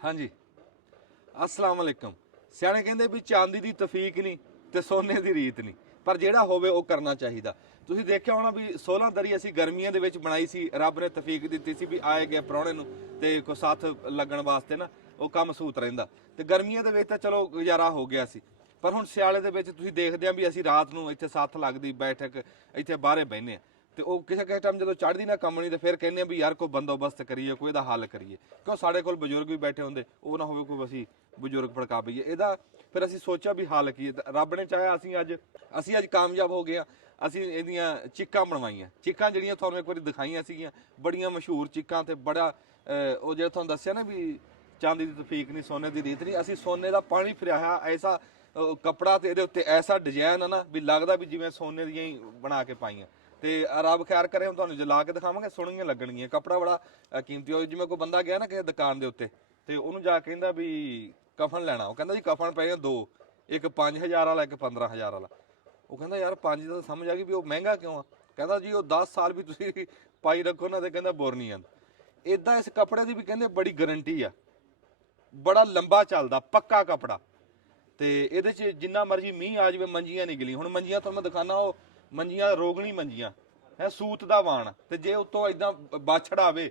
हाँ जी अस्सलाम वालेकुम। ਸਿਆਣੇ ਕਹਿੰਦੇ ਵੀ ਚਾਂਦੀ ਦੀ ਤਫੀਕ ਨਹੀਂ ਤੇ ਸੋਨੇ ਦੀ ਰੀਤ ਨਹੀਂ, ਪਰ ਜਿਹੜਾ ਹੋਵੇ ਉਹ ਕਰਨਾ ਚਾਹੀਦਾ। ਤੁਸੀਂ ਦੇਖਿਆ ਹੋਣਾ ਵੀ 16 ਦਰੀ ਅਸੀਂ ਗਰਮੀਆਂ ਦੇ ਵਿੱਚ ਬਣਾਈ ਸੀ, ਰੱਬ ਨੇ ਤਫੀਕ ਦਿੱਤੀ ਸੀ ਵੀ ਆਏ ਗਏ ਪ੍ਰਾਹੁਣੇ ਨੂੰ ਤੇ ਕੋ ਸਾਥ ਲੱਗਣ ਵਾਸਤੇ ਨਾ ਉਹ ਕੰਮ ਸੂਤ ਰਹਿੰਦਾ, ਤੇ ਗਰਮੀਆਂ ਦੇ ਵਿੱਚ ਤਾਂ ਚਲੋ ਗੁਜ਼ਾਰਾ ਹੋ ਗਿਆ ਸੀ। ਪਰ ਹੁਣ ਸਿਆਲੇ ਦੇ ਵਿੱਚ ਤੁਸੀਂ ਦੇਖਦੇ ਆ ਵੀ ਅਸੀਂ ਰਾਤ ਨੂੰ ਇੱਥੇ ਸਾਥ ਲੱਗਦੀ ਬੈਠਕ ਇੱਥੇ ਬਾਹਰੇ ਬਹਿੰਦੇ ਆ, ਤੇ ਉਹ ਕਿਸੇ ਕਿਸੇ ਟਾਈਮ ਜਦੋਂ ਚੜ੍ਹਦੀ ਨਾ ਕੰਮ ਨਹੀਂ ਤੇ ਫਿਰ ਕਹਿੰਦੇ ਆ ਵੀ ਯਾਰ ਕੋਈ ਬੰਦੋਬਸਤ ਕਰੀਏ, ਕੋਈ ਇਹਦਾ ਹੱਲ ਕਰੀਏ, ਕਿਉਂ ਸਾਡੇ ਕੋਲ ਬਜ਼ੁਰਗ ਵੀ ਬੈਠੇ ਹੁੰਦੇ, ਉਹ ਨਾ ਹੋਵੇ ਕੋਈ ਅਸੀਂ ਬਜ਼ੁਰਗ ਭੜਕਾ ਬਈਏ ਇਹਦਾ। ਫਿਰ ਅਸੀਂ ਸੋਚਿਆ ਵੀ ਹੱਲ ਕੀ ਹੈ। ਰੱਬ ਨੇ ਚਾਹਿਆ ਅਸੀਂ ਅੱਜ ਕਾਮਯਾਬ ਹੋ ਗਏ ਆ। ਅਸੀਂ ਇਹਦੀਆਂ ਚੀਕਾਂ ਬਣਵਾਈਆਂ, ਚੀਕਾਂ ਜਿਹੜੀਆਂ ਤੁਹਾਨੂੰ ਇੱਕ ਵਾਰੀ ਦਿਖਾਈਆਂ ਸੀਗੀਆਂ, ਬੜੀਆਂ ਮਸ਼ਹੂਰ ਚੀਕਾਂ, ਤੇ ਬੜਾ ਉਹ ਜਿਹੜਾ ਤੁਹਾਨੂੰ ਦੱਸਿਆ ਨਾ ਵੀ ਚਾਂਦੀ ਦੀ ਤਫੀਕ ਨਹੀਂ ਸੋਨੇ ਦੀ ਰੀਤ ਨਹੀਂ, ਅਸੀਂ ਸੋਨੇ ਦਾ ਪਾਣੀ ਫਿਰਿਆ ਹੋਇਆ ਐਸਾ ਕੱਪੜਾ ਤੇ ਇਹਦੇ ਉੱਤੇ ਐਸਾ ਡਿਜ਼ਾਈਨ ਆ ਨਾ ਵੀ ਲੱਗਦਾ ਵੀ ਜਿਵੇਂ ਸੋਨੇ ਦੀਆਂ ਹੀ ਬਣਾ ਕੇ ਪਾਈਆਂ। ਤੇ ਰੱਬ ਖੈਰ ਕਰੇ ਹੁਣ ਤੁਹਾਨੂੰ ਜਲਾ ਕੇ ਦਿਖਾਵਾਂਗੇ, ਸੋਹਣੀਆਂ ਲੱਗਣਗੀਆਂ। ਕੱਪੜਾ ਬੜਾ ਕੀਮਤੀ ਹੋ, ਜਿਵੇਂ ਕੋਈ ਬੰਦਾ ਗਿਆ ਨਾ ਕਿਸੇ ਦੁਕਾਨ ਦੇ ਉੱਤੇ ਤੇ ਉਹਨੂੰ ਜਾ ਕੇ ਕਹਿੰਦਾ ਵੀ ਕਫਨ ਲੈਣਾ, ਉਹ ਕਹਿੰਦਾ ਜੀ ਕਫਨ ਪਏ ਆ ਦੋ, ਇੱਕ 5000 ਵਾਲਾ ਇੱਕ 15000 ਵਾਲਾ। ਉਹ ਕਹਿੰਦਾ ਯਾਰ 5 ਦਾ ਸਮਝ ਆ ਗਈ ਵੀ ਉਹ ਮਹਿੰਗਾ ਕਿਉਂ ਆ? ਕਹਿੰਦਾ ਜੀ ਉਹ 10 ਸਾਲ ਵੀ ਤੁਸੀਂ ਪਾਈ ਰੱਖੋ ਨਾ ਤੇ ਕਹਿੰਦਾ ਬੁਰ ਨਹੀਂ ਆਉਂਦਾ। ਇਦਾਂ ਇਸ ਕੱਪੜੇ ਦੀ ਵੀ ਕਹਿੰਦੇ ਬੜੀ ਗਾਰੰਟੀ ਆ, ਬੜਾ ਲੰਬਾ ਚੱਲਦਾ ਪੱਕਾ ਕੱਪੜਾ, ਤੇ ਇਹਦੇ 'ਚ ਜਿੰਨਾ ਮਰਜ਼ੀ ਮੀਂਹ ਆ ਜਾਵੇ ਮੰਜੀਆਂ ਨਹੀਂ ਗਿਲੀਆਂ। ਹੁਣ ਮੰਜੀਆਂ ਤੁਹਾਨੂੰ ਮੈਂ ਦਿਖਾਣਾ, ਉਹ ਮੰਜੀਆਂ ਰੋਗਣੀ ਮੰਜੀਆਂ ਹੈ, ਸੂਤ ਦਾ ਵਾਣ, ਤੇ ਜੇ ਉੱਤੋਂ ਇਦਾਂ ਬਾਛੜ ਆਵੇ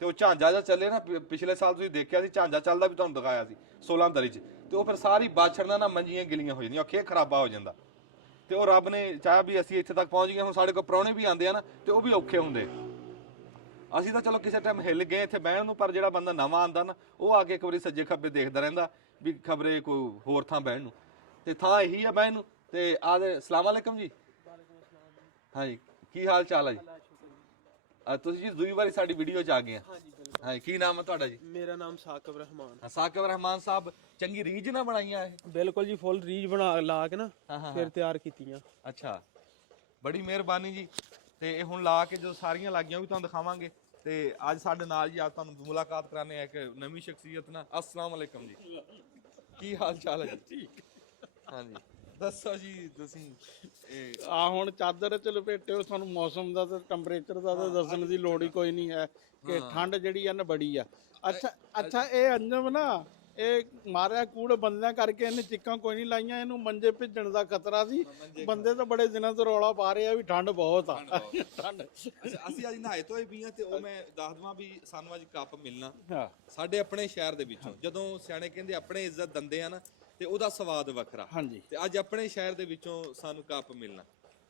ਤੇ ਉਹ ਝਾਂਜਾ ਜਿਹਾ ਚੱਲੇ ਨਾ, ਪਿਛਲੇ ਸਾਲ ਤੁਸੀਂ ਦੇਖਿਆ ਸੀ ਝਾਂਜਾ ਚੱਲਦਾ ਵੀ ਤੁਹਾਨੂੰ ਦਿਖਾਇਆ ਸੀ 16 ਦਰੀ 'ਚ, ਤੇ ਉਹ ਫਿਰ ਸਾਰੀ ਬਾਛੜ ਨਾਲ ਨਾ ਮੰਜੀਆਂ ਗਿਲੀਆਂ ਹੋ ਜਾਂਦੀਆਂ, ਖੇ ਖਰਾਬਾ ਹੋ ਜਾਂਦਾ। ਤੇ ਉਹ ਰੱਬ ਨੇ ਚਾਹਿਆ ਵੀ ਅਸੀਂ ਇੱਥੇ ਤੱਕ ਪਹੁੰਚ ਗਏ। ਹੁਣ ਸਾਡੇ ਕੋਲ ਪ੍ਰਾਹੁਣੇ ਵੀ ਆਉਂਦੇ ਆ ਨਾ, ਤੇ ਉਹ ਵੀ ਔਖੇ ਹੁੰਦੇ। ਅਸੀਂ ਤਾਂ ਚਲੋ ਕਿਸੇ ਟਾਈਮ ਹਿੱਲ ਗਏ ਇੱਥੇ ਬਹਿਣ ਨੂੰ, ਪਰ ਜਿਹੜਾ ਬੰਦਾ ਨਵਾਂ ਆਉਂਦਾ ਨਾ ਉਹ ਆ ਕੇ ਇੱਕ ਵਾਰੀ ਸੱਜੇ ਖੱਬੇ ਦੇਖਦਾ ਰਹਿੰਦਾ ਵੀ ਖਬਰੇ ਕੋਈ ਹੋਰ ਥਾਂ ਬਹਿਣ ਨੂੰ, ਤੇ ਥਾਂ ਇਹੀ ਆ ਬਹਿਣ ਨੂੰ। ਤੇ ਆਦੇ ਅਸਲਾਮ ਵਾਲੇਕਮ ਜੀ। ਹਾਂਜੀ, ਕੀ ਹਾਲ ਚਾਲ ਹੈ ਜੀ? ਤੁਸੀਂ ਜੀ ਦੂਜੀ ਵਾਰੀ ਸਾਡੀ ਵੀਡੀਓ 'ਚ ਆ ਗਏ ਆ। ਹਾਂਜੀ, ਕੀ ਨਾਮ ਹੈ ਤੁਹਾਡਾ ਜੀ? ਮੇਰਾ ਨਾਮ ਸਾਕਿਬ ਰਹਿਮਾਨ। ਸਾਕਿਬ ਰਹਿਮਾਨ ਸਾਹਿਬ, ਚੰਗੀ ਰੀਝ ਨਾ ਬਣਾਈਆਂ ਇਹ? ਬਿਲਕੁਲ ਜੀ, ਫੁੱਲ ਰੀਝ ਬਣਾ ਲਾ ਕੇ ਨਾ ਫਿਰ ਤਿਆਰ ਕੀਤੀਆਂ। ਅੱਛਾ, ਬੜੀ ਮਿਹਰਬਾਨੀ ਜੀ। ਤੇ ਇਹ ਹੁਣ ਲਾ ਕੇ ਜਦੋਂ ਸਾਰੀਆਂ ਲੱਗੀਆਂ ਵੀ ਤੁਹਾਨੂੰ ਦਿਖਾਵਾਂਗੇ। ਤੇ ਅੱਜ ਸਾਡੇ ਨਾਲ ਜੀ ਅੱਜ ਤੁਹਾਨੂੰ ਮੁਲਾਕਾਤ ਕਰਾਣੇ ਆ ਇੱਕ ਨਵੀਂ ਸ਼ਖਸੀਅਤ ਨਾਲ। अस्सलाम वालेकुम ਜੀ, ਕੀ ਹਾਲ ਚਾਲ ਹੈ ਜੀ? ਠੀਕ, ਹਾਂਜੀ ਦੱਸੋ ਜੀ ਤੁਸੀਂ। ਆ ਹੁਣ ਚਾਦਰ ਚ ਲਪੇਟਿਓ, ਤੁਹਾਨੂੰ ਮੌਸਮ ਦਾ ਤੇ ਟੈਂਪਰੇਚਰ ਦਾ ਤਾਂ ਦੱਸਣ ਦੀ ਲੋੜ ਹੀ ਕੋਈ ਨਹੀਂ ਹੈ ਕਿ ਠੰਡ ਜਿਹੜੀ ਆ ਨਾ ਬੜੀ ਆ। ਅੱਛਾ ਇਹ ਅੰਜਮ ਨਾ ਇਹ ਮਾਰਿਆ ਕੂੜ ਬੰਦਿਆਂ ਕਰਕੇ ਇਹਨੇ ਚਿੱਕਾਂ ਕੋਈ ਨਹੀਂ ਲਾਈਆਂ, ਇਹਨੂੰ ਮੰਜੇ ਭਿੱਜਣ ਦਾ ਖਤਰਾ ਸੀ। ਬੰਦੇ ਤਾਂ ਬੜੇ ਦਿਨਾਂ ਤੋਂ ਰੌਲਾ ਪਾ ਰਹੇ ਆ ਵੀ ਠੰਡ ਬਹੁਤ ਆ। ਠੰਡ ਅਸੀਂ ਅੱਜ ਨਹਾਏ ਧੋਏ ਵੀ ਆ, ਤੇ ਉਹ ਮੈਂ ਦੱਸ ਦਵਾਂ ਵੀ ਸਾਨੂੰ ਅੱਜ ਕੱਪ ਮਿਲਣਾ ਸਾਡੇ ਆਪਣੇ ਸ਼ਹਿਰ ਦੇ ਵਿੱਚੋਂ। ਜਦੋਂ ਸਿਆਣੇ ਕਹਿੰਦੇ ਆਪਣੇ ਇੱਜ਼ਤ ਦਿੰਦੇ ਆ ਨਾ ਤੇ ਉਹਦਾ ਸਵਾਦ ਵੱਖਰਾ। ਹਾਂਜੀ, ਤੇ ਅੱਜ ਆਪਣੇ ਸ਼ਹਿਰ ਦੇ ਵਿੱਚੋਂ ਸਾਨੂੰ ਕੱਪ ਮਿਲਣਾ,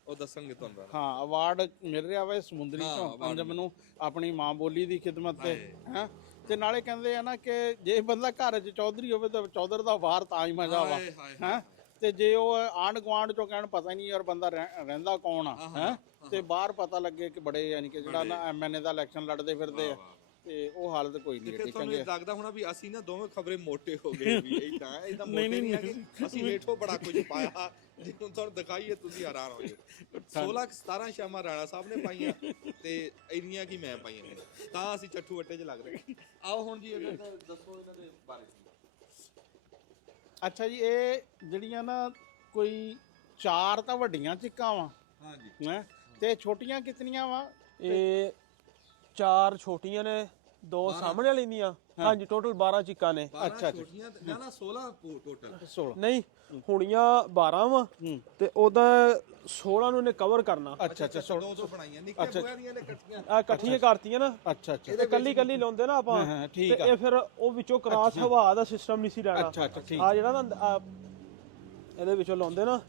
ਉਹ ਦੱਸਣਗੇ ਤੁਹਾਨੂੰ। ਹਾਂ, ਅਵਾਰਡ ਮਿਲ ਰਿਹਾ ਵਾ ਸਮੁੰਦਰੀ ਤੋਂ ਅੰਜਮ ਨੂੰ, ਆਪਣੀ ਮਾਂ ਬੋਲੀ ਦੀ ਖਿਦਮਤ ਤੇ ਹੈ। ਤੇ ਨਾਲੇ ਕਹਿੰਦੇ ਆ ਨਾ ਕਿ ਜੇ ਬੰਦਾ ਘਰ 'ਚ ਚੌਧਰੀ ਹੋਵੇ ਤਾਂ ਚੌਧਰ ਦਾ ਵਾਰ ਤਾਂ ਹੀ ਮਜ਼ਾ ਵਾ ਹੈ। ਤੇ ਜੇ ਉਹ ਆਂਢ ਗੁਆਂਢ ਚੋਂ ਕਹਿਣ ਪਤਾ ਹੀ ਨਹੀਂ ਯਾਰ ਬੰਦਾ ਰਹਿੰਦਾ ਕੌਣ ਆ ਹੈ, ਤੇ ਬਾਹਰ ਪਤਾ ਲੱਗੇ ਕਿ ਬੜੇ ਯਾਨੀ ਕਿ ਜਿਹੜਾ ਨਾ MNA ਦਾ ਇਲੈਕਸ਼ਨ ਲੜਦੇ ਫਿਰਦੇ ਆ, ਤੇ ਉਹ ਹਾਲਤ ਕੋਈ ਨਹੀਂ। ਤੇ ਤੁਹਾਨੂੰ ਲੱਗਦਾ ਹੋਣਾ ਵੀ ਅਸੀਂ ਨਾ ਦੋਵੇਂ ਖਬਰੇ ਮੋਟੇ ਹੋ ਗਏ ਵੀ ਇਦਾਂ ਮੋਟੇ ਨਹੀਂ ਹੈਗੇ, ਅਸੀਂ ਹੇਠੋਂ ਬੜਾ ਕੁਝ ਪਾਇਆ ਜੇ ਹੁਣ ਤੁਹਾਨੂੰ ਦਿਖਾਈਏ ਤੁਸੀਂ ਹੈਰਾਨ ਹੋ ਜਾਓ। 16-17 ਸ਼ਾਮਾਂ ਰਾਣਾ ਸਾਹਿਬ ਨੇ ਪਾਈਆਂ ਤੇ ਇੰਨੀਆਂ ਕੀ ਮੈਂ ਪਾਈਆਂ ਨੇ, ਤਾਂ ਅਸੀਂ ਚੱਠੂ ਵੱਟੇ 'ਚ ਲੱਗ ਰਹੇ। ਆਓ ਹੁਣ ਜੀ ਇਹਨਾਂ ਦਾ ਦੱਸੋ, ਇਹਨਾਂ ਦੇ ਬਾਰੇ। ਅੱਛਾ ਜੀ, ਇਹ ਜਿਹੜੀਆਂ ਨਾ ਕੋਈ 4 ਤਾਂ ਵੱਡੀਆਂ ਚਿੱਕਾਂ ਵਾ। ਹਾਂਜੀ, ਹੈ ਤੇ ਛੋਟੀਆਂ ਕਿਤਨੀਆਂ ਵਾ? ਇਹ 4 ਛੋਟੀਆਂ ਨੇ, 2 ਸਾਹਮਣੇ ਵਾਲੀ ਦੀਆਂ। ਹਾਂਜੀ, ਟੋਟਲ 12 ਚਿੱਕਾਂ ਨੇ। ਅੱਛਾ, ਛੋਟੀਆਂ ਨਾ 16 ਟੋਟਲ। 16 ਨਹੀਂ, ਹੁਣੀਆਂ 12 ਵਾ ਤੇ ਉਹਦਾ 16 ਨੂੰ ਨੇ ਕਵਰ ਕਰਨਾ। ਅੱਛਾ 200 ਬਣਾਈਆਂ ਨਿੱਕੀਆਂ ਬੁਆਰੀਆਂ ਨੇ ਇਕੱਠੀਆਂ। ਆ ਇਕੱਠੀਆਂ ਕਰਤੀਆਂ ਨਾ। ਅੱਛਾ ਇਹਦੇ ਕੱਲੀ ਕੱਲੀ ਲਾਉਂਦੇ ਨਾ ਆਪਾਂ, ਠੀਕ ਤੇ ਇਹ ਫਿਰ ਉਹ ਵਿੱਚੋਂ ਕ੍ਰਾਸ ਹਵਾ ਦਾ ਸਿਸਟਮ ਨਹੀਂ ਸੀ ਰਹਿਣਾ। ਅੱਛਾ ਠੀਕ ਆ ਜਿਹੜਾ ਨਾ ਇਹਦੇ ਵਿੱਚੋਂ ਲਾਉਂਦੇ ਨਾ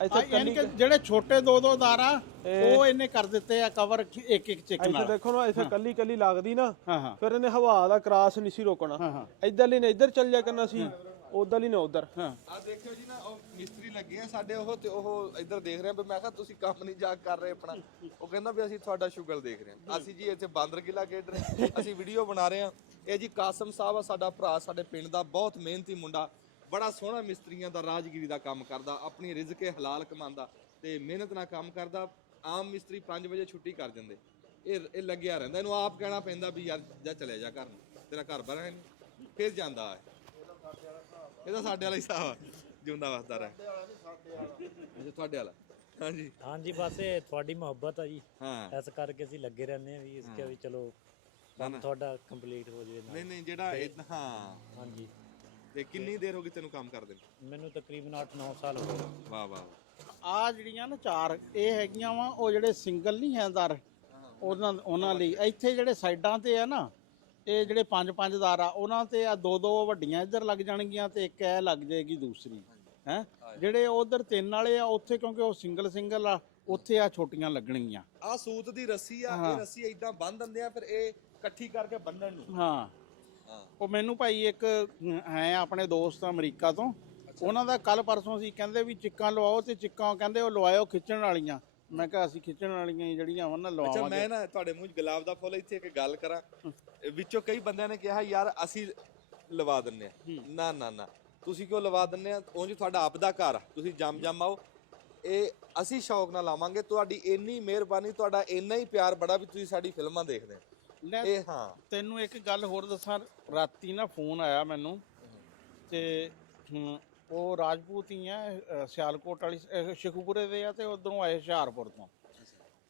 ਇੱਥੇ ਯਾਨੀ ਕਿ ਜਿਹੜੇ ਛੋਟੇ 2-2 ਦਾਰਾ ਉਹ ਇਹਨੇ ਕਰ ਦਿੱਤੇ ਆ ਕਵਰ ਇੱਕ ਚਿੱਕ ਨਾਲ। ਇੱਥੇ ਦੇਖੋ ਨਾ, ਇੱਥੇ ਕੱਲੀ ਕੱਲੀ ਲੱਗਦੀ ਨਾ, ਹਾਂ ਫਿਰ ਇਹਨੇ ਹਵਾ ਦਾ ਕ੍ਰਾਸ ਨਹੀਂ ਸੀ ਰੋਕਣਾ। ਇੱਧਰਲੀ ਨੇ ਇੱਧਰ ਚੱਲ ਜਾ ਕਰਨਾ ਸੀ, ਉਧਰਲੀ ਨੇ ਉਧਰ। ਆ ਦੇਖਿਓ ਜੀ ਨਾ, ਉਹ ਮਿਸਤਰੀ ਲੱਗੇ ਆ ਸਾਡੇ, ਉਹ ਤੇ ਉਹ ਇੱਧਰ ਦੇਖ ਰਹੇ ਆ। ਮੈਂ ਕਿਹਾ ਤੁਸੀਂ ਕੰਮ ਨਹੀਂ ਜਾ ਕਰ ਰਹੇ ਆਪਣਾ? ਉਹ ਕਹਿੰਦਾ ਵੀ ਅਸੀਂ ਤੁਹਾਡਾ ਸ਼ੁਗਲ ਦੇਖ ਰਹੇ ਹਾਂ। ਅਸੀਂ ਜੀ ਇੱਥੇ ਬਾਂਦਰ ਕਿਲਾ ਖੇਡ ਰਹੇ, ਅਸੀਂ ਵੀਡੀਓ ਬਣਾ ਰਹੇ ਹਾਂ। ਇਹ ਜੀ ਕਾਸਮ ਸਾਹਿਬ ਆ ਸਾਡਾ ਭਰਾ, ਸਾਡੇ ਪਿੰਡ ਦਾ ਬਹੁਤ ਮਿਹਨਤੀ ਮੁੰਡਾ, ਬੜਾ ਸੋਹਣਾ ਮਿਸਤਰੀਆਂ ਦਾ ਰਾਜਗੀਰੀ ਦਾ ਕੰਮ ਕਰਦਾ, ਆਪਣੀ ਰਿਜ਼ਕੇ ਹਲਾਲ ਕਮਾਉਂਦਾ ਤੇ ਮਿਹਨਤ ਨਾਲ ਕੰਮ ਕਰਦਾ। ਆਮ ਮਿਸਤਰੀ 5 ਵਜੇ ਛੁੱਟੀ ਕਰ ਜਾਂਦੇ, ਇਹ ਲੱਗਿਆ ਰਹਿੰਦਾ। ਇਹਨੂੰ ਆਪ ਕਹਿਣਾ ਪੈਂਦਾ ਵੀ ਯਾਰ ਜਾ ਚਲੇ ਜਾ ਘਰ ਨੂੰ, ਤੇਰਾ ਘਰ ਬਾਰ ਹੈ ਨਹੀਂ, ਫਿਰ ਜਾਂਦਾ ਹੈ। ਇਹਦਾ ਸਾਡੇ ਵਾਲਾ ਹਿਸਾਬ ਆ, ਜਿਉਂਦਾ ਵਸਦਾ ਰਹਿ। ਤੁਹਾਡੇ ਵਾਲਾ? ਹਾਂਜੀ, ਬਸ ਇਹ ਤੁਹਾਡੀ ਮੁਹੱਬਤ ਆ ਜੀ, ਹਾਂ, ਇਸ ਕਰਕੇ ਅਸੀਂ ਲੱਗੇ ਰਹਿੰਦੇ ਆ ਵੀ ਇਸ ਕੇ ਵੀ ਚਲੋ ਕੰਮ ਤੁਹਾਡਾ ਕੰਪਲੀਟ ਹੋ ਜਾਵੇ ਨਹੀਂ ਨਹੀਂ ਜਿਹੜਾ ਹਾਂ ਹਾਂਜੀ। ਤੇ ਕਿੰਨੀ ਦੇਰ ਹੋ ਗਈ ਤੈਨੂੰ ਕੰਮ ਕਰਦੇ ਨੂੰ? ਮੈਨੂੰ ਤਕਰੀਬਨ 8-9 ਸਾਲ ਹੋ ਗਏ। ਵਾਹ ਵਾਹ। ਆ ਜਿਹੜੀਆਂ ਨਾ 4 ਇਹ ਹੈਗੀਆਂ ਵਾ ਉਹ ਜਿਹੜੇ ਸਿੰਗਲ ਨਹੀਂ ਹੈ ਦਰ, ਉਹਨਾਂ ਲਈ। ਇੱਥੇ ਜਿਹੜੇ ਸਾਈਡਾਂ ਤੇ ਆ ਨਾ, ਇਹ ਜਿਹੜੇ 5-5 ਦਰ ਆ, ਉਹਨਾਂ ਤੇ ਆ 2-2 ਵੱਡੀਆਂ ਇੱਧਰ ਲੱਗ ਜਾਣਗੀਆਂ ਤੇ ਇੱਕ ਇਹ ਲੱਗ ਜਾਏਗੀ ਦੂਸਰੀ ਹੈ। ਜਿਹੜੇ ਉਧਰ 3 ਵਾਲੇ ਆ ਉੱਥੇ ਕਿਉਂਕਿ ਉਹ ਸਿੰਗਲ ਆ, ਉੱਥੇ ਆ ਛੋਟੀਆਂ ਲੱਗਣਗੀਆਂ। ਆ ਸੂਤ ਦੀ ਰੱਸੀ ਆ, ਇਹ ਰੱਸੀ ਇਦਾਂ ਬੰਨ ਦਿੰਦੇ ਆ, ਫਿਰ ਇਹ ਇਕੱਠੀ ਕਰਕੇ ਬੰਨਣ ਨੂੰ। ਹਾਂ ਉਹ ਮੈਨੂੰ ਭਾਈ ਇੱਕ ਹੈ ਆਪਣੇ ਦੋਸਤ ਅਮਰੀਕਾ ਤੋਂ, ਉਹਨਾਂ ਦਾ ਕੱਲ ਪਰਸੋਂ ਸੀ ਕਹਿੰਦੇ ਵੀ ਚਿੱਕਾਂ ਲਵਾਓ, ਤੇ ਚਿੱਕਾਂ ਕਹਿੰਦੇ ਉਹ ਲਵਾਇਓ ਖਿੱਚਣ ਵਾਲੀਆਂ। ਮੈਂ ਕਿਹਾ ਅਸੀਂ ਖਿੱਚਣ ਵਾਲੀਆਂ ਜਿਹੜੀਆਂ ਵਾ ਨਾ ਲਵਾਵਾਂਗੇ। ਅੱਛਾ ਮੈਂ ਨਾ ਤੁਹਾਡੇ ਮੂੰਹ 'ਚ ਗੁਲਾਬ ਦਾ ਫੁੱਲ ਇੱਥੇ ਇੱਕ ਗੱਲ ਕਰਾਂ, ਵਿੱਚੋਂ ਕਈ ਬੰਦਿਆਂ ਨੇ ਕਿਹਾ ਯਾਰ ਅਸੀਂ ਲਵਾ ਦਿੰਨੇ ਆ। ਨਾ ਨਾ ਨਾ, ਤੁਸੀਂ ਕਿਉਂ ਲਵਾ ਦਿੰਨੇ ਆ? ਉਂਝ ਤੁਹਾਡਾ ਆਪਦਾ ਘਰ ਆ, ਤੁਸੀਂ ਜੰਮ ਆਓ। ਇਹ ਅਸੀਂ ਸ਼ੌਕ ਨਾਲ ਲਾਵਾਂਗੇ। ਤੁਹਾਡੀ ਇੰਨੀ ਮਿਹਰਬਾਨੀ, ਤੁਹਾਡਾ ਇੰਨਾ ਹੀ ਪਿਆਰ ਬੜਾ ਵੀ ਤੁਸੀਂ ਸਾਡੀ ਫਿਲਮਾਂ ਦੇਖਦੇ ਆ। ਇਹ ਹਾਂ ਤੈਨੂੰ ਇੱਕ ਗੱਲ ਹੋਰ ਦੱਸਾਂ, ਰਾਤੀ ਨਾ ਫੋਨ ਆਇਆ ਮੈਨੂੰ, ਤੇ ਉਹ ਰਾਜਪੂਤ ਹੀ ਆ, ਸਿਆਲਕੋਟ ਵਾਲੀ ਸ਼ੇਖੂਪੁਰੇ ਦੇ ਆ, ਤੇ ਉਧਰੋਂ ਆਏ ਹੁਸ਼ਿਆਰਪੁਰ ਤੋਂ।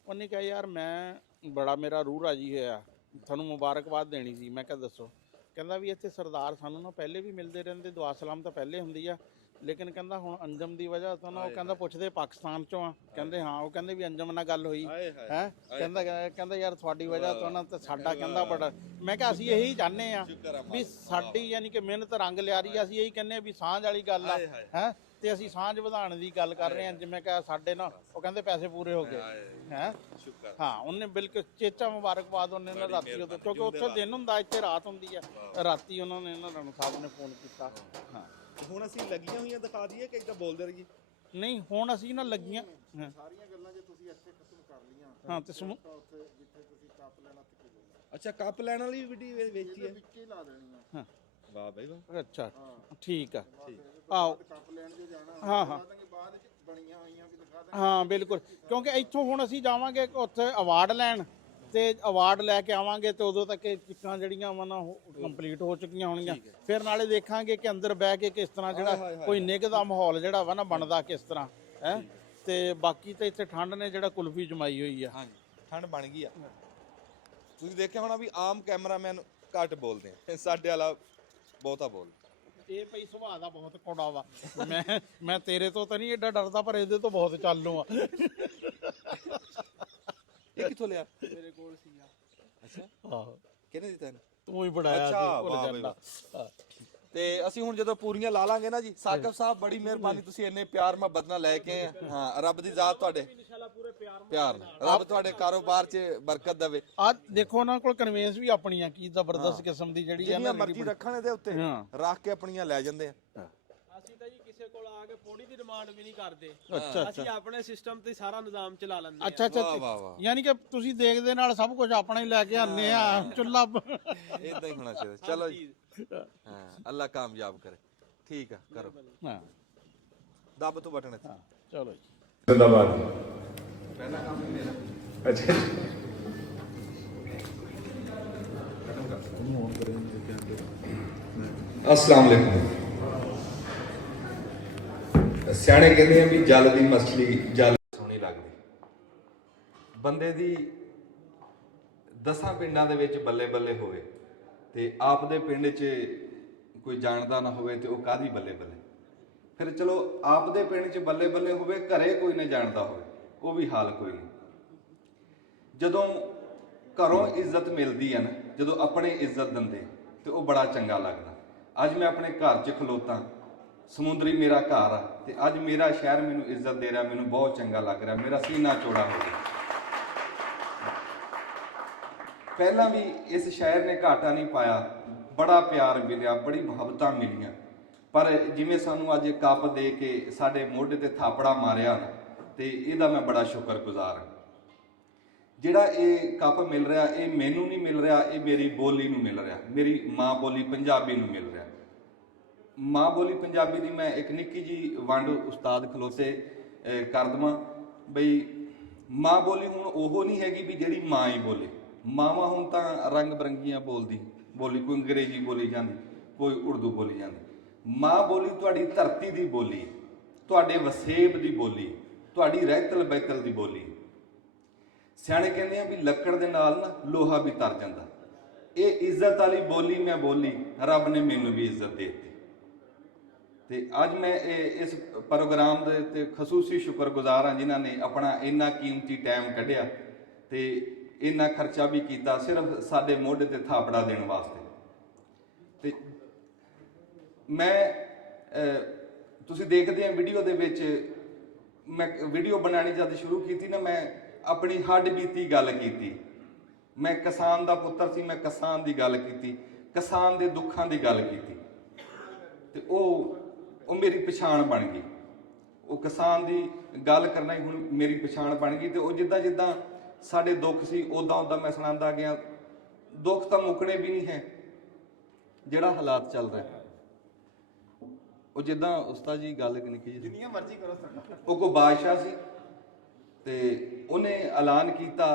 ਉਹਨੇ ਕਿਹਾ ਯਾਰ ਮੈਂ ਬੜਾ ਮੇਰਾ ਰੂਹ ਰਾਜੀ ਹੋਇਆ, ਤੁਹਾਨੂੰ ਮੁਬਾਰਕਬਾਦ ਦੇਣੀ ਸੀ। ਮੈਂ ਕਿਹਾ ਦੱਸੋ। ਕਹਿੰਦਾ ਵੀ ਇੱਥੇ ਸਰਦਾਰ ਸਾਨੂੰ ਨਾ ਪਹਿਲੇ ਵੀ ਮਿਲਦੇ ਰਹਿੰਦੇ, ਦੁਆ ਸਲਾਮ ਤਾਂ ਪਹਿਲੇ ਹੁੰਦੀ ਆ, ਲੇਕਿਨ ਕਹਿੰਦਾ ਹੁਣ ਅੰਜਮ ਦੀ ਵਜ੍ਹਾ ਤੋਂ ਨਾ ਉਹ ਕਹਿੰਦਾ ਪੁੱਛਦੇ ਪਾਕਿਸਤਾਨ ਚੋਂ ਆ। ਕਹਿੰਦੇ ਹਾਂ, ਉਹ ਕਹਿੰਦੇ ਵੀ ਅੰਜਮ ਨਾਲ ਗੱਲ ਹੋਈ ਹੈ। ਕਹਿੰਦਾ ਯਾਰ ਤੁਹਾਡੀ ਵਜ੍ਹਾ ਤੋਂ ਨਾ ਤੇ ਸਾਡਾ ਕਹਿੰਦਾ ਬੜਾ। ਮੈਂ ਕਿਹਾ ਅਸੀਂ ਇਹੀ ਚਾਹੁੰਦੇ ਆ ਵੀ ਸਾਡੀ ਯਾਨੀ ਕਿ ਮਿਹਨਤ ਰੰਗ ਲਿਆ ਰਹੀ ਆ। ਅਸੀਂ ਇਹੀ ਕਹਿੰਦੇ ਵੀ ਸਾਂਝ ਵਾਲੀ ਗੱਲ ਆ ਹੈ, ਤੇ ਅਸੀਂ ਸਾਂਝ ਵਧਾਉਣ ਦੀ ਗੱਲ ਕਰ ਰਹੇ ਹਾਂ। ਜਿਵੇਂ ਕਿ ਸਾਡੇ ਨਾ ਉਹ ਕਹਿੰਦੇ ਪੈਸੇ ਪੂਰੇ ਹੋ ਗਏ ਹੈ। ਹਾਂ ਉਹਨੇ ਬਿਲਕੁਲ ਚੇਚਾ ਮੁਬਾਰਕਬਾਦ ਉਹਨੇ ਨਾ ਰਾਤੀ ਉਦੋਂ, ਕਿਉਂਕਿ ਉੱਥੇ ਦਿਨ ਹੁੰਦਾ ਇੱਥੇ ਰਾਤ ਹੁੰਦੀ ਆ। ਰਾਤੀ ਉਹਨਾਂ ਨੇ ਰਾਣੋ ਸਾਹਿਬ ਨੇ ਫੋਨ ਕੀਤਾ। ਹਾਂ ਹੁਣ ਅਸੀਂ ਲੱਗੀਆਂ ਹੋਈਆਂ ਦਿਖਾ ਦਈਏ ਕਿ ਇਦਾਂ ਬੋਲਦੇ ਰਹੀਏ? ਨਹੀਂ ਹੁਣ ਅਸੀਂ ਨਾ ਲੱਗੀਆਂ ਸਾਰੀਆਂ ਗੱਲਾਂ ਜੇ ਤੁਸੀਂ ਇੱਥੇ ਖਤਮ ਕਰ ਲੀਆਂ ਹਾਂ ਤੇ ਉੱਥੇ ਜਿੱਥੇ ਤੁਸੀਂ ਕੱਪ ਲੈਣਾ ਤੇ ਕੀ ਬੋਲਣਾ। ਅੱਛਾ ਕੱਪ ਲੈਣ ਵਾਲੀ ਵੀਡੀਓ ਵੇਚੀ ਹੈ? ਵਿੱਚ ਹੀ ਲਾ ਦੇਣੀਆਂ। ਹਾਂ ਵਾਹ ਬਈ ਵਾਹ। ਅੱਛਾ ਠੀਕ ਆ। ਆਓ ਕੱਪ ਲੈਣ ਜੋ ਜਾਣਾ ਹਾਂ ਦਿਖਾ ਦਾਂਗੇ, ਬਾਅਦ ਵਿੱਚ ਬਣੀਆਂ ਹੋਈਆਂ ਵੀ ਦਿਖਾ ਦਾਂਗੇ। ਹਾਂ ਬਿਲਕੁਲ, ਕਿਉਂਕਿ ਇੱਥੋਂ ਹੁਣ ਅਸੀਂ ਜਾਵਾਂਗੇ ਉੱਥੇ ਅਵਾਰਡ ਲੈਣ, ਤੇ ਅਵਾਰਡ ਲੈ ਕੇ ਆਵਾਂਗੇ, ਤੇ ਉਦੋਂ ਤੱਕ ਇਹ ਚਿੱਕਾਂ ਜਿਹੜੀਆਂ ਵਾ ਨਾ ਕੰਪਲੀਟ ਹੋ ਚੁੱਕੀਆਂ ਹੋਣਗੀਆਂ। ਫਿਰ ਨਾਲੇ ਦੇਖਾਂਗੇ ਕਿ ਅੰਦਰ ਬਹਿ ਕੇ ਕਿਸ ਤਰ੍ਹਾਂ ਜਿਹੜਾ ਕੋਈ ਨਿੱਘ ਦਾ ਮਾਹੌਲ ਜਿਹੜਾ ਵਾ ਨਾ ਬਣਦਾ ਕਿਸ ਤਰ੍ਹਾਂ ਹੈ। ਤੇ ਬਾਕੀ ਤੇ ਇੱਥੇ ਠੰਡ ਨੇ ਜਿਹੜਾ ਕੁਲਫੀ ਜਮਾਈ ਹੋਈ ਆ। ਹਾਂਜੀ ਠੰਡ ਬਣ ਗਈ ਆ। ਤੁਸੀਂ ਦੇਖਿਆ ਹੋਣਾ ਵੀ ਆਮ ਕੈਮਰਾਮੈਨ ਘੱਟ ਬੋਲਦੇ ਆ, ਸਾਡੇ ਵਾਲਾ ਬਹੁਤਾ ਬੋਲਦਾ। ਇਹ ਭਈ ਸੁਭਾਅ ਦਾ ਬਹੁਤ ਕੌੜਾ ਵਾ। ਮੈਂ ਤੇਰੇ ਤੋਂ ਤਾਂ ਨਹੀਂ ਏਡਾ ਡਰਦਾ, ਪਰ ਇਹਦੇ ਤੋਂ ਬਹੁਤ ਚਾਲੂ ਆ। ਇਹ ਕਿੱਥੋਂ ਲਿਆ? ਮੇਰੇ ਕੋਲ ਸੀਗਾ। ਅੱਛਾ ਆਹੋ ਕਿਹਨੇ ਦਿੱਤਾ ਇਹਨੂੰ? ਤੂੰ ਹੀ ਬਣਾਇਆ ਅੱਛਾ, ਸੀ, ਭੁੱਲ ਜਾਂਦਾ। ਤੇ ਅਸੀਂ ਹੁਣ ਜਦੋਂ ਪੂਰੀਆਂ ਲਾ ਲਾਂਗੇ ਨਾ ਜੀ, ਸਾਕਿਬ ਸਾਹਿਬ ਬੜੀ ਮਿਹਰਬਾਨੀ, ਤੁਸੀਂ ਇੰਨੇ ਪਿਆਰ ਮੁਹੱਬਤ ਨਾਲ ਲੈ ਕੇ ਆਏ। ਹਾਂ ਰੱਬ ਦੀ ਜ਼ਾਤ ਤੁਹਾਡੇ ਇਨਸ਼ਾਅੱਲਾ ਪੂਰੇ ਪਿਆਰ ਨਾਲ, ਰੱਬ ਤੁਹਾਡੇ ਕਾਰੋਬਾਰ 'ਚ ਬਰਕਤ ਦੇਵੇ। ਆ ਦੇਖੋ ਉਹਨਾਂ ਕੋਲ ਕਨਵੈਂਸ ਵੀ ਆਪਣੀਆਂ ਕੀ ਜ਼ਬਰਦਸਤ ਕਿਸਮ ਦੀ ਜਿਹੜੀ ਆ ਜਿੰਨੀਆਂ ਮਰਜ਼ੀ ਰੱਖਣ ਇਹਦੇ ਉੱਤੇ, ਹਾਂ। ਰੱਖ ਕੇ ਆਪਣੀਆਂ ਲੈ ਜਾਂਦੇ ਆ। ਅਸੀਂ ਤਾਂ ਜੀ ਕਿਸੇ ਕੋਲ ਆ ਕੇ ਪੌੜੀ ਦੀ ਡਿਮਾਂਡ ਵੀ ਨਹੀਂ ਕਰਦੇ। ਅੱਛਾ ਅਸੀਂ ਆਪਣੇ ਸਿਸਟਮ ਤੇ ਸਾਰਾ ਨਿਜ਼ਾਮ ਚਲਾ ਲੈਂਦੇ ਆ। ਅੱਛਾ ਵਾਹ ਵਾਹ ਵਾਹ, ਯਾਨੀ ਕਿ ਤੁਸੀਂ ਦੇਖਦੇ ਨਾਲ ਸਭ ਕੁਝ ਆਪਣਾ ਹੀ ਲੈ ਕੇ ਆਨੇ ਆ। ਚੁੱਲਾ ਇਦਾਂ ਹੀ ਹੋਣਾ ਚਾਹੀਦਾ। ਚਲੋ ਜੀ, ਹਾਂ ਅੱਲਾ ਕਾਮਯਾਬ ਕਰੇ। ਠੀਕ ਆ ਕਰੋ, ਹਾਂ ਦੱਬ ਤੋਂ ਬਟਨ ਇੱਥੇ। ਚਲੋ ਜੀ। ਜ਼ਿੰਦਾਬਾਦ। ਪਹਿਲਾ ਕੰਮ ਹੀ ਮੇਰਾ। ਅੱਛਾ अस्सलाम वालेकुम। ਸਿਆਣੇ ਕਹਿੰਦੇ ਆ ਵੀ ਜਲ ਦੀ ਮਛਲੀ ਜਲ ਸੋਹਣੀ ਲੱਗਦੀ। ਬੰਦੇ ਦੀ 10 ਪਿੰਡਾਂ ਦੇ ਵਿੱਚ ਬੱਲੇ ਬੱਲੇ ਹੋਵੇ ਤੇ ਆਪ ਦੇ ਪਿੰਡ 'ਚ ਕੋਈ ਜਾਣਦਾ ਨਾ ਹੋਵੇ ਤੇ ਉਹ ਕਾਹਦੀ ਬੱਲੇ ਬੱਲੇ। ਫਿਰ ਚਲੋ ਆਪ ਦੇ ਪਿੰਡ 'ਚ ਬੱਲੇ ਬੱਲੇ ਹੋਵੇ, ਘਰੇ ਕੋਈ ਨਹੀਂ ਜਾਣਦਾ ਹੋਵੇ, ਉਹ ਵੀ ਹਾਲ ਕੋਈ ਨਹੀਂ। ਜਦੋਂ ਘਰੋਂ ਇੱਜ਼ਤ ਮਿਲਦੀ ਹੈ ਨਾ, ਜਦੋਂ ਆਪਣੇ ਇੱਜ਼ਤ ਦਿੰਦੇ ਤੇ ਉਹ ਬੜਾ ਚੰਗਾ ਲੱਗਦਾ। ਅੱਜ ਮੈਂ ਆਪਣੇ ਘਰ 'ਚ ਖਲੋਤਾ, ਸਮੁੰਦਰੀ ਮੇਰਾ ਘਰ ਆ, ਤੇ ਅੱਜ ਮੇਰਾ ਸ਼ਹਿਰ ਮੈਨੂੰ ਇੱਜ਼ਤ ਦੇ ਰਿਹਾ, ਮੈਨੂੰ ਬਹੁਤ ਚੰਗਾ ਲੱਗ ਰਿਹਾ, ਮੇਰਾ ਸੀਨਾ ਚੌੜਾ ਹੋ ਗਿਆ। ਪਹਿਲਾਂ ਵੀ ਇਸ ਸ਼ਹਿਰ ਨੇ ਘਾਟਾ ਨਹੀਂ ਪਾਇਆ, ਬੜਾ ਪਿਆਰ ਮਿਲਿਆ, ਬੜੀ ਮੁਹੱਬਤਾਂ ਮਿਲੀਆਂ, ਪਰ ਜਿਵੇਂ ਸਾਨੂੰ ਅੱਜ ਕੱਪ ਦੇ ਕੇ ਸਾਡੇ ਮੋਢੇ ਤੇ ਥਾਪੜਾ ਮਾਰਿਆ ਨਾ, ਤੇ ਇਹਦਾ ਮੈਂ ਬੜਾ ਸ਼ੁਕਰਗੁਜ਼ਾਰ ਹਾਂ। ਜਿਹੜਾ ਇਹ ਕੱਪ ਮਿਲ ਰਿਹਾ, ਇਹ ਮੈਨੂੰ ਨਹੀਂ ਮਿਲ ਰਿਹਾ, ਇਹ ਮੇਰੀ ਬੋਲੀ ਨੂੰ ਮਿਲ ਰਿਹਾ, ਮੇਰੀ ਮਾਂ ਬੋਲੀ ਪੰਜਾਬੀ ਨੂੰ ਮਿਲ ਰਿਹਾ। ਮਾਂ ਬੋਲੀ ਪੰਜਾਬੀ ਦੀ ਮੈਂ ਇੱਕ ਨਿੱਕੀ ਜੀ ਵੰਡ ਉਸਤਾਦ ਖਲੋਤੇ ਕਰ ਦੇਵਾਂ ਬਈ, ਮਾਂ ਬੋਲੀ ਹੁਣ ਉਹ ਨਹੀਂ ਹੈਗੀ ਵੀ ਜਿਹੜੀ ਮਾਂ ਹੀ ਬੋਲੇ। ਮਾਵਾਂ ਹੁਣ ਤਾਂ ਰੰਗ ਬਰੰਗੀਆਂ ਬੋਲੀ, ਕੋਈ ਅੰਗਰੇਜ਼ੀ ਬੋਲੀ ਜਾਂਦੀ, ਕੋਈ ਉਰਦੂ ਬੋਲੀ ਜਾਂਦੀ। ਮਾਂ ਬੋਲੀ ਤੁਹਾਡੀ ਧਰਤੀ ਦੀ ਬੋਲੀ, ਤੁਹਾਡੇ ਵਸੇਬ ਦੀ ਬੋਲੀ, ਤੁਹਾਡੀ ਰਹਿਤਲ ਬੈਤਲ ਦੀ ਬੋਲੀ। ਸਿਆਣੇ ਕਹਿੰਦੇ ਆ ਵੀ ਲੱਕੜ ਦੇ ਨਾਲ ਨਾ ਲੋਹਾ ਵੀ ਤਰ ਜਾਂਦਾ, ਇਹ ਇੱਜ਼ਤ ਵਾਲੀ ਬੋਲੀ ਮੈਂ ਬੋਲੀ, ਰੱਬ ਨੇ ਮੈਨੂੰ ਵੀ ਇੱਜ਼ਤ ਦੇ ਦਿੱਤੀ। ਤੇ ਅੱਜ ਮੈਂ ਇਸ ਪ੍ਰੋਗਰਾਮ ਦੇ ਉੱਤੇ ਖਸੂਸੀ ਸ਼ੁਕਰਗੁਜ਼ਾਰ ਹਾਂ ਜਿਨ੍ਹਾਂ ਨੇ ਆਪਣਾ ਇੰਨਾ ਕੀਮਤੀ ਟਾਈਮ ਕੱਢਿਆ ਤੇ ਇੰਨਾ ਖਰਚਾ ਵੀ ਕੀਤਾ ਸਿਰਫ ਸਾਡੇ ਮੋਢੇ ਤੇ ਥਾਪੜਾ ਦੇਣ ਵਾਸਤੇ। ਤੇ ਮੈਂ ਤੁਸੀਂ ਦੇਖਦੇ ਆ ਵੀਡੀਓ ਦੇ ਵਿੱਚ, ਮੈਂ ਵੀਡੀਓ ਬਣਾਉਣੀ ਜਦ ਸ਼ੁਰੂ ਕੀਤੀ ਨਾ, ਮੈਂ ਆਪਣੀ ਹੱਡ ਬੀਤੀ ਗੱਲ ਕੀਤੀ। ਮੈਂ ਕਿਸਾਨ ਦਾ ਪੁੱਤਰ ਸੀ, ਮੈਂ ਕਿਸਾਨ ਦੀ ਗੱਲ ਕੀਤੀ, ਕਿਸਾਨ ਦੇ ਦੁੱਖਾਂ ਦੀ ਗੱਲ ਕੀਤੀ ਤੇ ਉਹ ਮੇਰੀ ਪਛਾਣ ਬਣ ਗਈ। ਉਹ ਕਿਸਾਨ ਦੀ ਗੱਲ ਕਰਨਾ ਹੀ ਹੁਣ ਮੇਰੀ ਪਛਾਣ ਬਣ ਗਈ। ਤੇ ਉਹ ਜਿੱਦਾਂ ਜਿੱਦਾਂ ਸਾਡੇ ਦੁੱਖ ਸੀ ਉਦਾਂ ਉਦਾਂ ਮੈਂ ਸੁਣਾਉਂਦਾ ਗਿਆ। ਦੁੱਖ ਤਾਂ ਮੁੱਕਣੇ ਵੀ ਨਹੀਂ ਹੈ, ਜਿਹੜਾ ਹਾਲਾਤ ਚੱਲ ਰਿਹਾ। ਉਹ ਜਿੱਦਾਂ ਉਸਤਾਦ ਜੀ ਗੱਲ ਨਿੱਕੀ ਜੀ ਜਿੰਨੀਆਂ ਮਰਜ਼ੀ ਕਰੋ ਸੁਣੋ। ਉਹ ਕੋ ਬਾਦਸ਼ਾਹ ਸੀ ਤੇ ਉਹਨੇ ਐਲਾਨ ਕੀਤਾ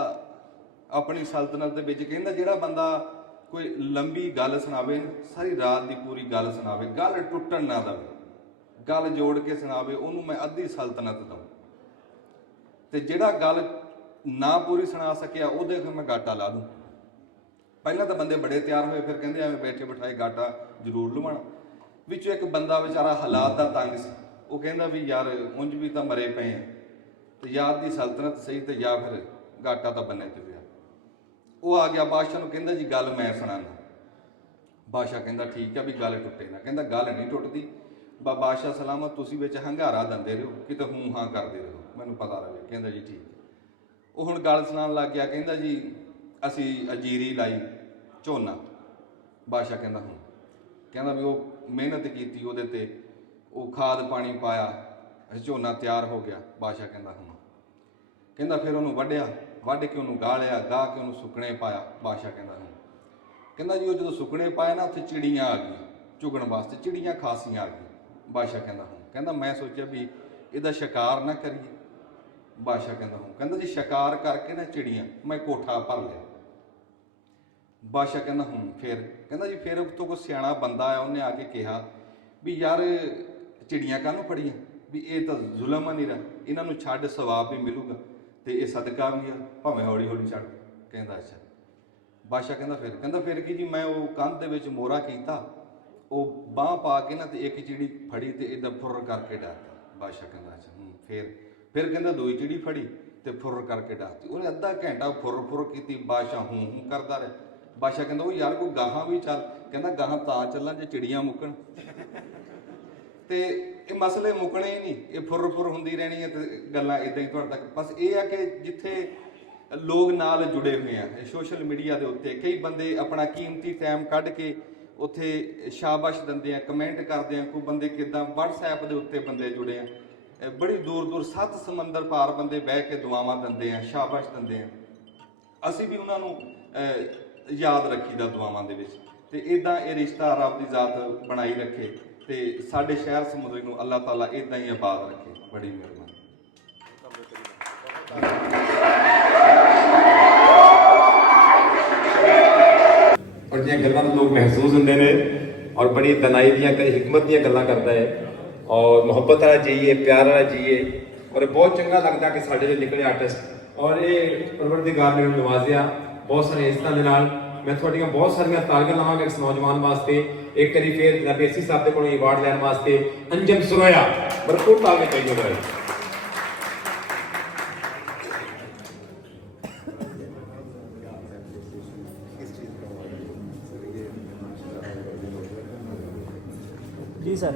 ਆਪਣੀ ਸਲਤਨਤ ਦੇ ਵਿੱਚ, ਕਹਿੰਦਾ ਜਿਹੜਾ ਬੰਦਾ ਕੋਈ ਲੰਬੀ ਗੱਲ ਸੁਣਾਵੇ, ਸਾਰੀ ਰਾਤ ਦੀ ਪੂਰੀ ਗੱਲ ਸੁਣਾਵੇ, ਗੱਲ ਟੁੱਟਣ ਨਾ ਦੇਵੇ, ਗੱਲ ਜੋੜ ਕੇ ਸੁਣਾਵੇ, ਉਹਨੂੰ ਮੈਂ ਅੱਧੀ ਸਲਤਨਤ ਦਊਂ। ਤੇ ਜਿਹੜਾ ਗੱਲ ਨਾ ਪੂਰੀ ਸੁਣਾ ਸਕਿਆ ਉਹਦੇ ਫਿਰ ਮੈਂ ਗਾਟਾ ਲਾ ਦੂੰ। ਪਹਿਲਾਂ ਤਾਂ ਬੰਦੇ ਬੜੇ ਤਿਆਰ ਹੋਏ, ਫਿਰ ਕਹਿੰਦੇ ਐਵੇਂ ਬੈਠੇ ਬਿਠਾਏ ਗਾਟਾ ਜ਼ਰੂਰ ਲਵਾਉਣਾ। ਵਿੱਚੋਂ ਇੱਕ ਬੰਦਾ ਵਿਚਾਰਾ ਹਾਲਾਤ ਦਾ ਤੰਗ ਸੀ, ਉਹ ਕਹਿੰਦਾ ਵੀ ਯਾਰ ਉਂਝ ਵੀ ਤਾਂ ਮਰੇ ਪਏ ਆ ਤੇ ਯਾਰ ਦੀ ਸਲਤਨਤ ਸਹੀ ਤੇ ਜਾਂ ਫਿਰ ਗਾਟਾ ਤਾਂ ਬੰਨੇ ਤੇ ਪਿਆ। ਉਹ ਆ ਗਿਆ ਬਾਦਸ਼ਾਹ ਨੂੰ, ਕਹਿੰਦਾ ਜੀ ਗੱਲ ਮੈਂ ਸੁਣਾਉਣਾ। ਬਾਦਸ਼ਾਹ ਕਹਿੰਦਾ ਠੀਕ ਆ ਵੀ ਗੱਲ ਟੁੱਟੇ ਨਾ। ਕਹਿੰਦਾ ਗੱਲ ਨਹੀਂ ਟੁੱਟਦੀ ਬਾਦਸ਼ਾਹ ਸਲਾਮਤ, ਤੁਸੀਂ ਵਿੱਚ ਹੰਗਾਰਾ ਦਿੰਦੇ ਰਹੋ, ਕਿਤੇ ਹੂੰ ਹਾਂ ਕਰਦੇ ਰਹੋ, ਮੈਨੂੰ ਪਤਾ ਰਹੇ। ਕਹਿੰਦਾ ਜੀ ਠੀਕ। ਉਹ ਹੁਣ ਗੱਲ ਸੁਣਾਉਣ ਲੱਗ ਗਿਆ। ਕਹਿੰਦਾ ਜੀ ਅਸੀਂ ਅਜੀਰੀ ਲਾਈ ਝੋਨਾ। ਬਾਦਸ਼ਾਹ ਕਹਿੰਦਾ ਹੂੰ। ਕਹਿੰਦਾ ਵੀ ਉਹ ਮਿਹਨਤ ਕੀਤੀ, ਉਹਦੇ ਤੇ ਉਹ ਖਾਦ ਪਾਣੀ ਪਾਇਆ, ਝੋਨਾ ਤਿਆਰ ਹੋ ਗਿਆ। ਬਾਦਸ਼ਾਹ ਕਹਿੰਦਾ ਹੂੰ। ਕਹਿੰਦਾ ਫਿਰ ਉਹਨੂੰ ਵੱਢਿਆ, ਵੱਢ ਕੇ ਉਹਨੂੰ ਗਾਲਿਆ, ਗਾਹ ਕੇ ਉਹਨੂੰ ਸੁੱਕਣੇ ਪਾਇਆ। ਬਾਦਸ਼ਾਹ ਕਹਿੰਦਾ ਹੂੰ। ਕਹਿੰਦਾ ਜੀ ਉਹ ਜਦੋਂ ਸੁੱਕਣੇ ਪਾਏ ਨਾ, ਉੱਥੇ ਚਿੜੀਆਂ ਆ ਗਈਆਂ ਚੁਗਣ ਵਾਸਤੇ, ਚਿੜੀਆਂ ਖਾਸੀਆਂ ਆ ਗਈਆਂ। ਬਾਦਸ਼ਾਹ ਕਹਿੰਦਾ ਹੂੰ। ਕਹਿੰਦਾ ਮੈਂ ਸੋਚਿਆ ਵੀ ਇਹਦਾ ਸ਼ਿਕਾਰ ਨਾ ਕਰੀਏ। ਬਾਦਸ਼ਾਹ ਕਹਿੰਦਾ ਹੂੰ। ਕਹਿੰਦਾ ਜੀ ਸ਼ਿਕਾਰ ਕਰਕੇ ਨਾ ਚਿੜੀਆਂ ਮੈਂ ਕੋਠਾ ਭਰ ਲਿਆ। ਬਾਦਸ਼ਾਹ ਕਹਿੰਦਾ ਹੂੰ। ਫਿਰ ਕਹਿੰਦਾ ਜੀ ਫਿਰ ਉੱਤੋਂ ਕੋਈ ਸਿਆਣਾ ਬੰਦਾ ਆਇਆ, ਉਹਨੇ ਆ ਕੇ ਕਿਹਾ ਵੀ ਯਾਰ ਚਿੜੀਆਂ ਕਾਹਨੂੰ ਫੜੀਆਂ, ਵੀ ਇਹ ਤਾਂ ਜ਼ੁਲਮ ਆ ਨੀਰਾ, ਇਹਨਾਂ ਨੂੰ ਛੱਡ ਸਵਾਬ ਵੀ ਮਿਲੂਗਾ ਤੇ ਇਹ ਸਦਕਾ ਵੀ ਆ, ਭਾਵੇਂ ਹੌਲੀ ਹੌਲੀ ਛੱਡ। ਕਹਿੰਦਾ ਅੱਛਾ। ਬਾਦਸ਼ਾਹ ਕਹਿੰਦਾ ਫਿਰ ਕੀ ਜੀ, ਮੈਂ ਉਹ ਕੰਧ ਦੇ ਵਿੱਚ ਮੋਰਾ ਕੀਤਾ, ਉਹ ਬਾਂਹ ਪਾ ਕੇ ਨਾ ਤੇ ਇੱਕ ਚਿੜੀ ਫੜੀ ਤੇ ਇਹਦਾ ਫੁਰ ਕਰਕੇ ਡਾਹਤਾ। ਬਾਦਸ਼ਾਹ ਕਹਿੰਦਾ ਅੱਛਾ ਹੂੰ। ਫਿਰ ਕਹਿੰਦਾ ਦੂਈ ਚਿੜੀ ਫੜੀ ਤੇ ਫੁਰ ਕਰਕੇ ਡਾਹਤੀ। ਉਹਨੇ ਅੱਧਾ ਘੰਟਾ ਫੁਰ ਕੀਤੀ। ਬਾਦਸ਼ਾਹ ਹੂੰ ਹੂੰ ਕਰਦਾ ਰਿਹਾ। ਬਾਦਸ਼ਾਹ ਕਹਿੰਦਾ ਉਹ ਯਾਰ ਕੋਈ ਗਾਹਾਂ ਵੀ ਚੱਲ। ਕਹਿੰਦਾ ਗਾਹਾਂ ਤਾਂ ਚੱਲਾਂ ਜੇ ਚਿੜੀਆਂ ਮੁੱਕਣ। ਤੇ ਇਹ ਮਸਲੇ ਮੁੱਕਣੇ ਹੀ ਨਹੀਂ, ਇਹ ਫੁਰ ਹੁੰਦੀ ਰਹਿਣੀ ਹੈ ਤੇ ਗੱਲਾਂ ਇਦਾਂ ਹੀ ਤੁਹਾਡੇ ਤੱਕ। ਬਸ ਇਹ ਆ ਕਿ ਜਿੱਥੇ ਲੋਕ ਨਾਲ ਜੁੜੇ ਹੋਏ ਆ ਸੋਸ਼ਲ ਮੀਡੀਆ ਦੇ ਉੱਤੇ, ਕਈ ਬੰਦੇ ਆਪਣਾ ਕੀਮਤੀ ਟਾਈਮ ਕੱਢ ਕੇ ਉੱਥੇ ਸ਼ਾਬਾਸ਼ ਦਿੰਦੇ ਆ, ਕਮੈਂਟ ਕਰਦੇ ਆ। ਕੋਈ ਬੰਦੇ ਕਿੱਦਾਂ WhatsApp ਦੇ ਉੱਤੇ ਬੰਦੇ ਜੁੜੇ ਆ, ਬੜੀ ਦੂਰ ਦੂਰ 7 ਸਮੁੰਦਰ ਪਾਰ ਬੰਦੇ ਬਹਿ ਕੇ ਦੁਆਵਾਂ ਦਿੰਦੇ ਆ, ਸ਼ਾਬਾਸ਼ ਦਿੰਦੇ ਆ। ਅਸੀਂ ਵੀ ਉਹਨਾਂ ਨੂੰ ਯਾਦ ਰੱਖੀਦਾ ਦੁਆਵਾਂ ਦੇ ਵਿੱਚ। ਤੇ ਇਦਾਂ ਇਹ ਰਿਸ਼ਤਾ ਰੱਬ ਦੀ ਜ਼ਾਤ ਬਣਾਈ ਰੱਖੇ ਤੇ ਸਾਡੇ ਸ਼ਹਿਰ ਸਮੁੰਦਰੀ ਨੂੰ ਅੱਲਾਹ ਤਾਲਾ ਇਦਾਂ ਹੀ ਆਬਾਦ ਰੱਖੇ। ਬੜੀ ਮਿਹਰਬਾਨੀ। और जियां गल्लां लोग महसूस होंगे ने और बड़ी तनाई दियां कई हिकमत दियां गल्लां करता है और मुहब्बत वाला चाहिए, प्यार वाला चाहिए। और बहुत चंगा लगता कि साढ़े जो निकले आर्टिस्ट और ये परवरदिगार ने नवाजिया बहुत सारे इज्जतां दे नाल। मैं थोड़ियां बहुत सारियां तालियां लावांगा इस नौजवान वास्ते। एक करी फिर जनाब एसी साहब दे कोलों अवार्ड लैण वास्ते अंजम सुरोया भरपूर तालियां चाहिए होवे। जी सर।